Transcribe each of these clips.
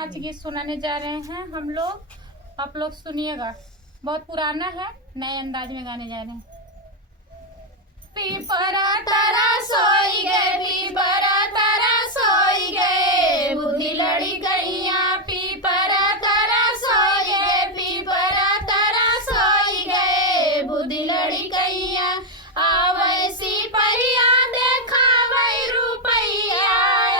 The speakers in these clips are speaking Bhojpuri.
आज गीत सुनाने जा रहे हैं हम लोग, आप लोग सुनिएगा। बहुत पुराना है, नए अंदाज में गाने जा रहे हैं। पीपरा तारा सोई गए, पीपरा तारा सोई गए, बुद्धि लड़ी गैया। पीपरा तारा सोई गए, पीपरा तारा सोई गए, बुद्धि लड़ी गैया। आवैसी पहिया देखावै रुपैया,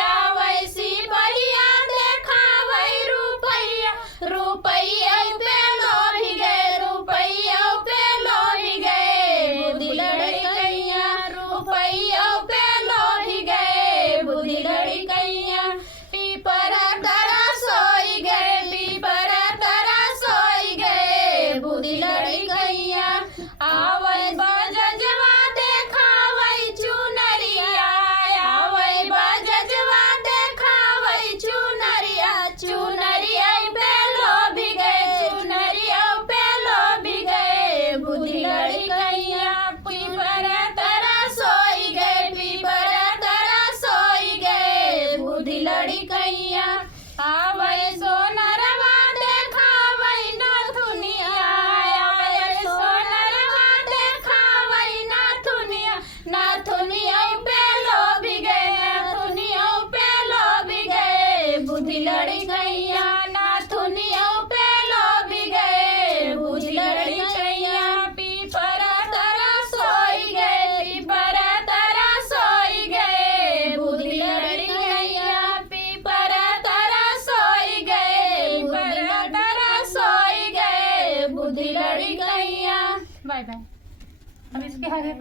आवैसी पहिया देखावै रुपैया। रुपैया पे लोभी गए, रुपैया पे लोभी गए, बुद्धि लड़ी गैया। रुपैया पे लोभी गए, बुद्धि लड़ी गैया। पीपरा तारा सोई गए, पीपरा तारा सोई गए, बुद्धि लड़ी गैया। आवै बजजवा देखावै चुनरिया, आवै बजजवा देखावै चुनरिया। चुनरिया पे लोभी गए, चुनरिया पे लोभी गए, बुद्धि लड़ी गैया। पीपरा तारा सोई गए, पीपरा तारा सोई गए, बुद्धि लड़ी गैया। आवै सोनरवा देखावै नाथुनिया, आवै सोनरवा देखावै नाथुनिया। नाथुनिया पे लोभी गए, नाथुनिया पे लोभी गए, बुद्धि लड़ी गैया। नाथुनिया पे लोभी गए, बुद्धि लड़ी गैया। पीपरा तारा सोई गए, पीपरा तारा सोई गए, बुद्धि लड़ी गैया। पीपरा तारा सोई गए, पीपरा तारा सोई गए, बुद्धि लड़ी गैया। Bye bye. अब इसके आगे